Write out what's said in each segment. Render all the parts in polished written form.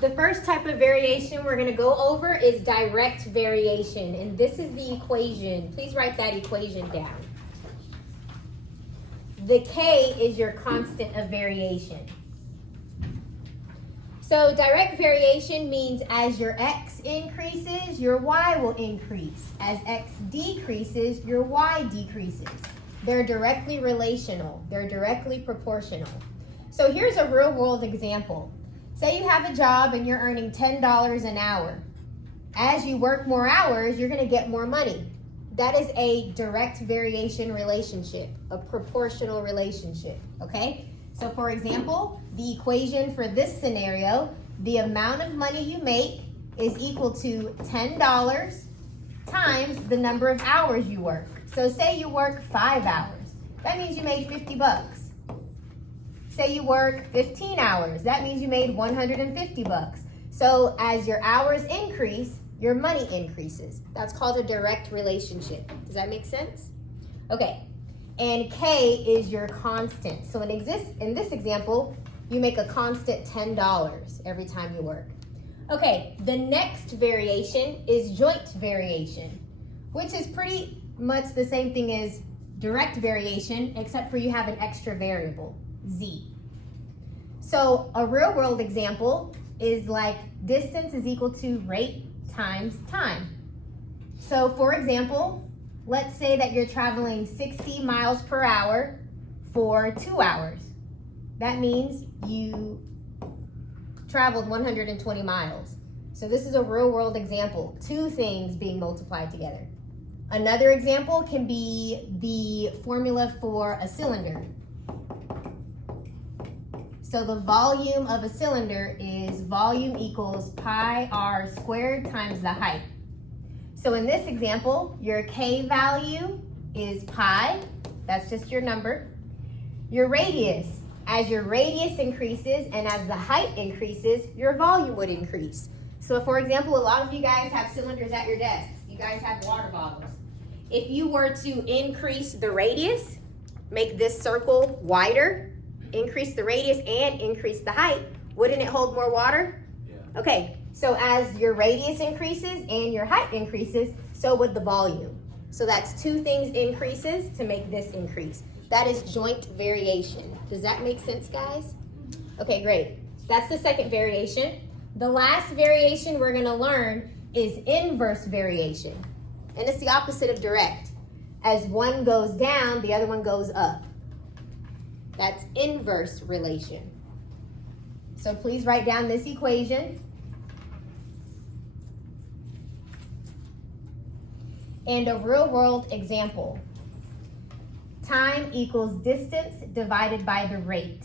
The first type of variation we're going to go over is direct variation, and this is the equation. Please write that equation down. The K is your constant of variation. So direct variation means as your X increases, your Y will increase. As X decreases, your Y decreases. They're directly relational. They're directly proportional. So here's a real world example. Say you have a job and you're earning $10 an hour. As you work more hours, you're going to get more money. That is a direct variation relationship, a proportional relationship, okay? So for example, the equation for this scenario, the amount of money you make is equal to $10 times the number of hours you work. So say you work 5 hours. That means you made 50 bucks. Say you work 15 hours. That means you made 150 bucks. So as your hours increase, your money increases. That's called a direct relationship. Does that make sense? Okay. And K is your constant. So in this example, you make a constant $10 every time you work. Okay, the next variation is joint variation, which is pretty much the same thing as direct variation, except for you have an extra variable, Z. So a real world example is like distance is equal to rate times time. So for example, let's say that you're traveling 60 miles per hour for 2 hours. That means you traveled 120 miles. So this is a real world example, two things being multiplied together. Another example can be the formula for a cylinder. So the volume of a cylinder is volume equals pi r squared times the height. So in this example, your K value is pi. That's just your number. Your radius, as your radius increases and as the height increases, your volume would increase. So for example, a lot of you guys have cylinders at your desks. You guys have water bottles. If you were to increase the radius, make this circle wider, increase the radius and increase the height, wouldn't it hold more water? Yeah. Okay, so as your radius increases and your height increases, so would the volume. So that's two things increases to make this increase. That is joint variation. Does that make sense, guys? Okay, great. That's the second variation. The last variation we're gonna learn is inverse variation. And it's the opposite of direct. As one goes down, the other one goes up. That's inverse relation. So please write down this equation. And a real world example. Time equals distance divided by the rate.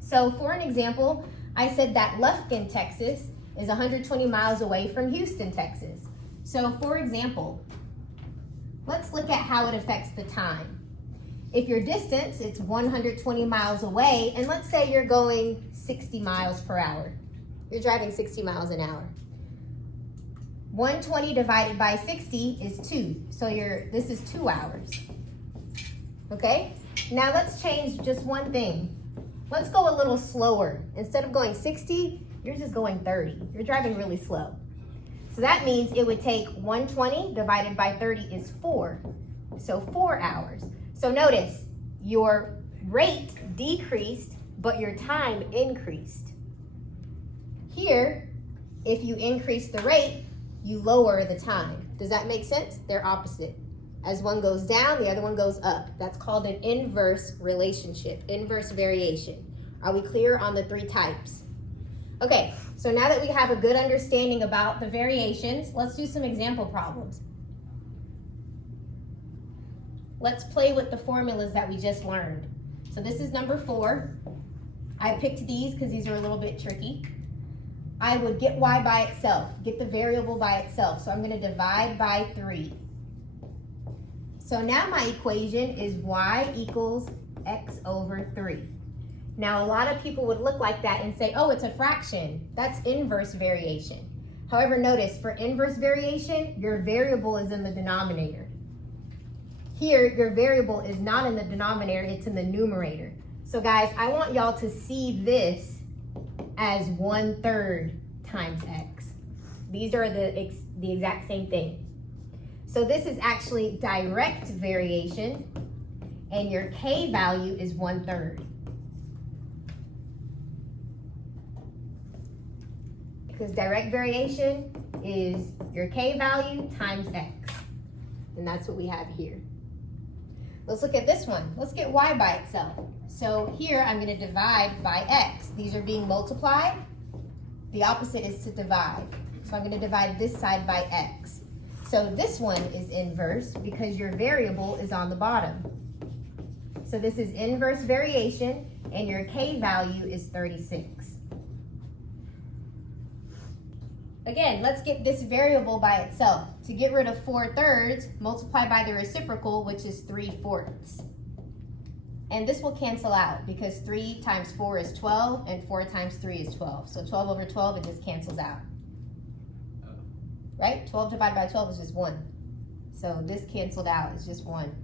So for an example, I said that Lufkin, Texas is 120 miles away from Houston, Texas. So for example, let's look at how it affects the time. If your distance, it's 120 miles away, and let's say you're going 60 miles per hour. You're driving 60 miles an hour. 120 divided by 60 is 2. So this is 2 hours. Okay? Now let's change just one thing. Let's go a little slower. Instead of going 60, you're just going 30. You're driving really slow. So that means it would take 120 divided by 30 is 4. So 4 hours. So notice, your rate decreased, but your time increased. Here, if you increase the rate, you lower the time. Does that make sense? They're opposite. As one goes down, the other one goes up. That's called an inverse relationship, inverse variation. Are we clear on the three types? Okay, so now that we have a good understanding about the variations, let's do some example problems. Let's play with the formulas that we just learned. So this is number 4. I picked these because these are a little bit tricky. I would get y by itself, get the variable by itself. So I'm going to divide by 3. So now my equation is y equals x over 3. Now a lot of people would look like that and say, oh, it's a fraction. That's inverse variation. However, notice for inverse variation, your variable is in the denominator. Here, your variable is not in the denominator, it's in the numerator. So guys, I want y'all to see this as 1/3 times x. These are the exact same thing. So this is actually direct variation, and your k value is 1/3. Because direct variation is your k value times x. And that's what we have here. Let's look at this one. Let's get y by itself. So here I'm going to divide by x. These are being multiplied. The opposite is to divide. So I'm going to divide this side by x. So this one is inverse because your variable is on the bottom. So this is inverse variation, and your k value is 36. Again, let's get this variable by itself. To get rid of 4/3, multiply by the reciprocal, which is 3/4. And this will cancel out because 3 times 4 is 12 and 4 times 3 is 12. So 12 over 12, it just cancels out. Right? 12 divided by 12 is just 1. So this canceled out, it's just 1.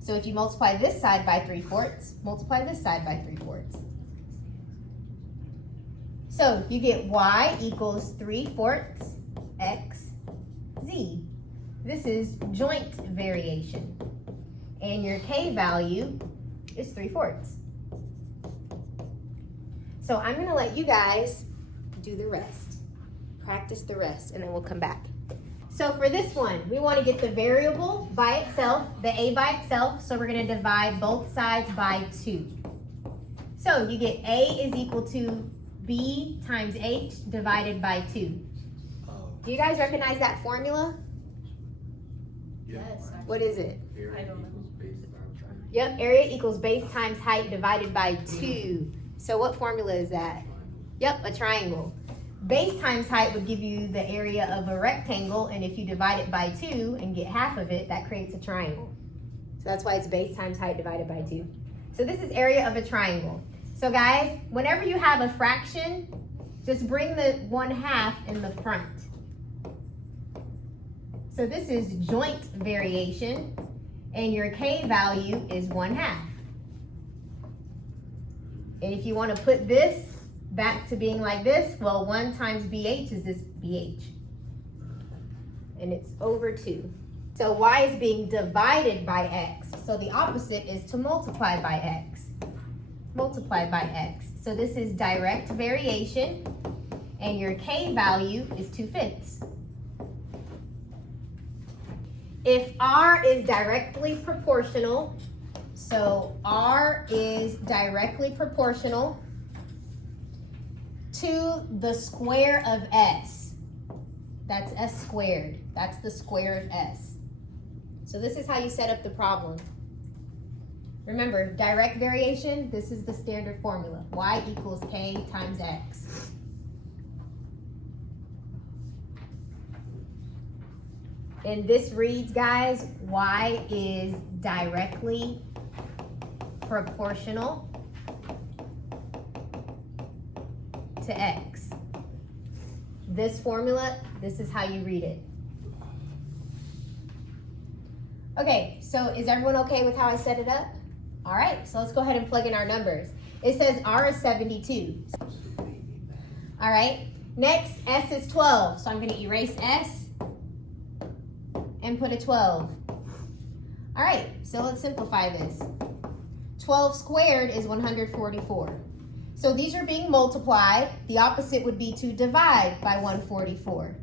So if you multiply this side by 3/4, multiply this side by 3/4. So you get y equals 3/4 x z. This is joint variation. And your k value is 3/4. So I'm going to let you guys do the rest. Practice the rest, and then we'll come back. So for this one, we want to get the variable by itself, the a by itself. So we're going to divide both sides by 2. So you get a is equal to b times h divided by 2. Do you guys recognize that formula? Yes. What is it? I don't know. Yep, area equals base times height divided by 2. So what formula is that? Yep, a triangle. Base times height would give you the area of a rectangle, and if you divide it by 2 and get half of it, that creates a triangle. So that's why it's base times height divided by 2. So this is area of a triangle. So guys, whenever you have a fraction, just bring the 1/2 in the front. So this is joint variation, and your k value is 1/2. And if you want to put this back to being like this, well, 1 times bh is this bh. And it's over 2. So y is being divided by x. So the opposite is to multiply by x. Multiplied by x. So this is direct variation, and your k value is 2/5. If r is directly proportional, so r is directly proportional to the square of s. That's s squared. That's the square of s. So this is how you set up the problem. Remember, direct variation, this is the standard formula. Y equals k times x. And this reads, guys, y is directly proportional to x. This formula, this is how you read it. Okay, so is everyone okay with how I set it up? All right, so let's go ahead and plug in our numbers. It says r is 72. All right, next s is 12. So I'm going to erase s and put a 12. All right, so let's simplify this. 12 squared is 144. So these are being multiplied. The opposite would be to divide by 144.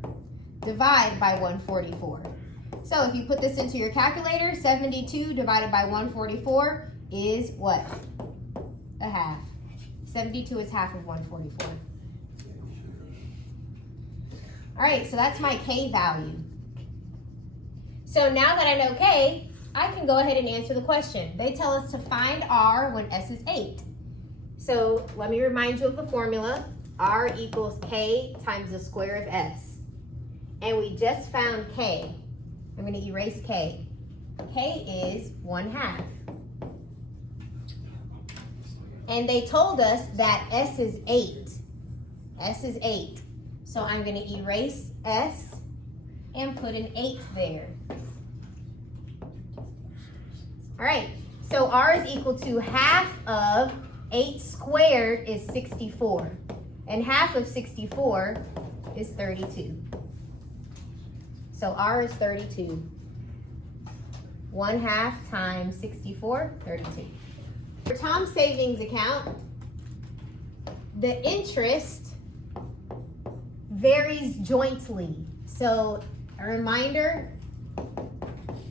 Divide by 144. So if you put this into your calculator, 72 divided by 144 is what? A half. 72 is half of 144. All right, so that's my k value. So now that I know k, I can go ahead and answer the question. They tell us to find r when s is 8. So let me remind you of the formula. R equals k times the square of s. And we just found k. I'm going to erase k. K is 1/2. And they told us that s is 8. S is 8. So I'm going to erase s and put an 8 there. All right, so r is equal to half of 8 squared is 64. And half of 64 is 32. So R is 32. 1/2 times 64, 32. For Tom's savings account, the interest varies jointly. So a reminder,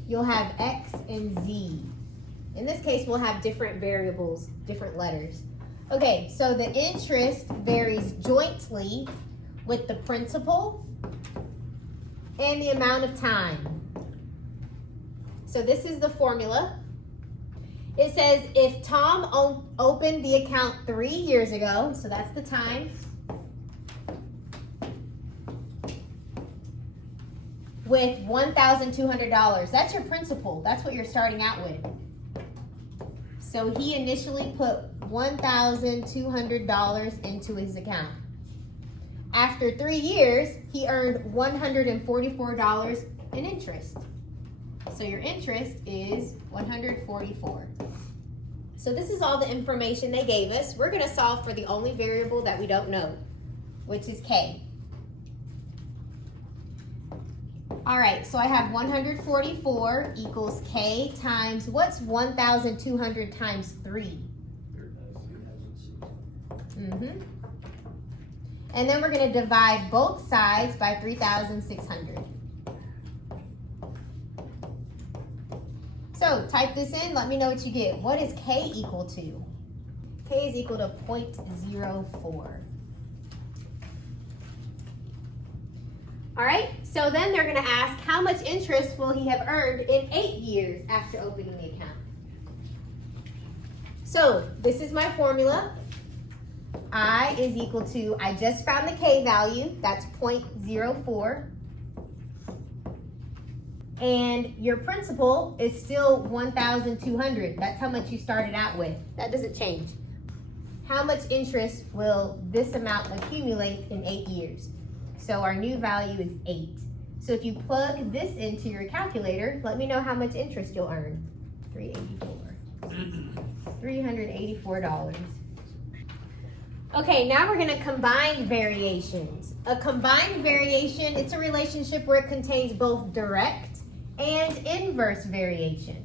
you'll have X and Z. In this case, we'll have different variables, different letters. Okay, so the interest varies jointly with the principal and the amount of time. So this is the formula. It says if Tom opened the account 3 years ago, so that's the time, with $1,200, that's your principal. That's what you're starting out with. So he initially put $1,200 into his account. After 3 years, he earned $144 in interest. So your interest is $144. So this is all the information they gave us. We're going to solve for the only variable that we don't know, which is K. All right, so I have 144 equals K times, what's 1,200 times 3? And then we're going to divide both sides by 3,600. So type this in, let me know what you get. What is K equal to? K is equal to 0.04. All right, so then they're gonna ask how much interest will he have earned in 8 years after opening the account? So this is my formula. I is equal to, I just found the K value, that's 0.04. And your principal is still 1,200. That's how much you started out with. That doesn't change. How much interest will this amount accumulate in 8 years? So our new value is 8. So if you plug this into your calculator, let me know how much interest you'll earn. $384. Okay, now we're going to combine variations. A combined variation, it's a relationship where it contains both direct and inverse variation.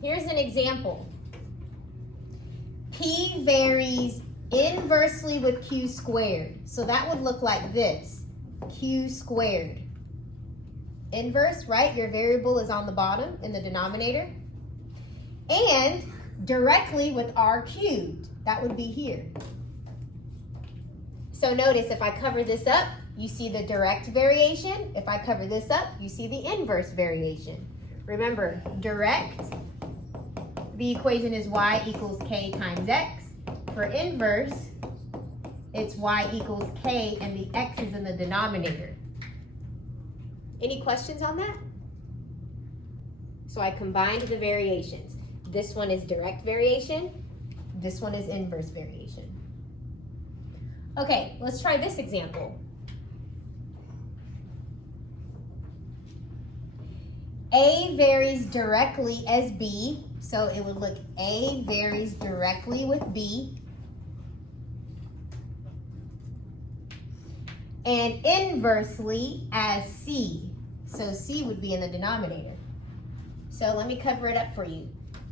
Here's an example. P varies inversely with Q squared. So that would look like this, Q squared. Inverse, right? Your variable is on the bottom in the denominator. And directly with R cubed, that would be here. So notice if I cover this up, you see the direct variation. If I cover this up, you see the inverse variation. Remember, direct, the equation is y equals k times x. For inverse, it's y equals k and the x is in the denominator. Any questions on that? So I combined the variations. This one is direct variation. This one is inverse variation. Okay, let's try this example. A varies directly as B, so it would look A varies directly with B. And inversely as C, so C would be in the denominator. So let me cover it up for you.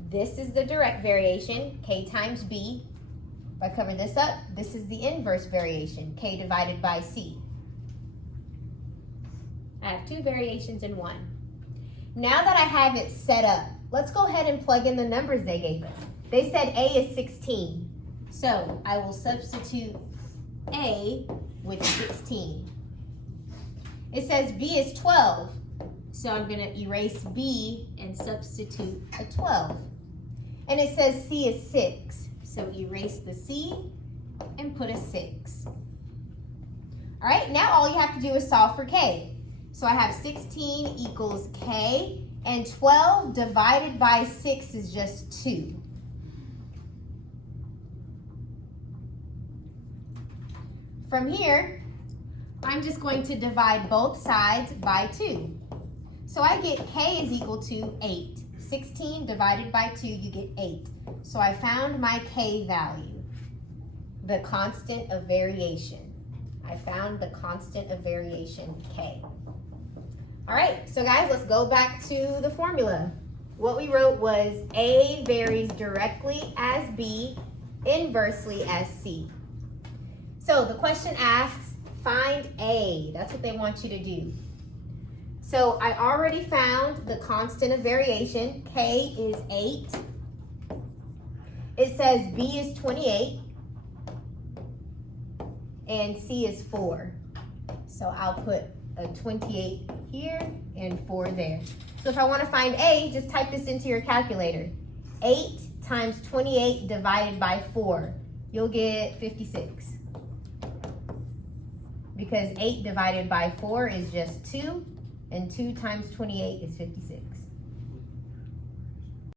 This is the direct variation, K times B. If I cover this up, this is the inverse variation, K divided by C. I have two variations in one. Now that I have it set up, let's go ahead and plug in the numbers they gave us. They said A is 16. So I will substitute A with 16. It says B is 12. So I'm going to erase B and substitute a 12. And it says C is 6. So erase the C and put a 6. All right, now all you have to do is solve for K. So I have 16 equals K, and 12 divided by 6 is just 2. From here, I'm just going to divide both sides by 2. So I get K is equal to 8. 16 divided by 2, you get 8. So I found my K value. the constant of variation. I found the constant of variation, K. All right, so guys, let's go back to the formula. What we wrote was A varies directly as B, inversely as C. So the question asks, find A. That's what they want you to do. So I already found the constant of variation. K is 8. It says B is 28. And C is 4. So I'll put a 28 here and 4 there. So if I want to find A, just type this into your calculator. 8 times 28 divided by 4. You'll get 56. Because 8 divided by 4 is just 2, and 2 times 28 is 56.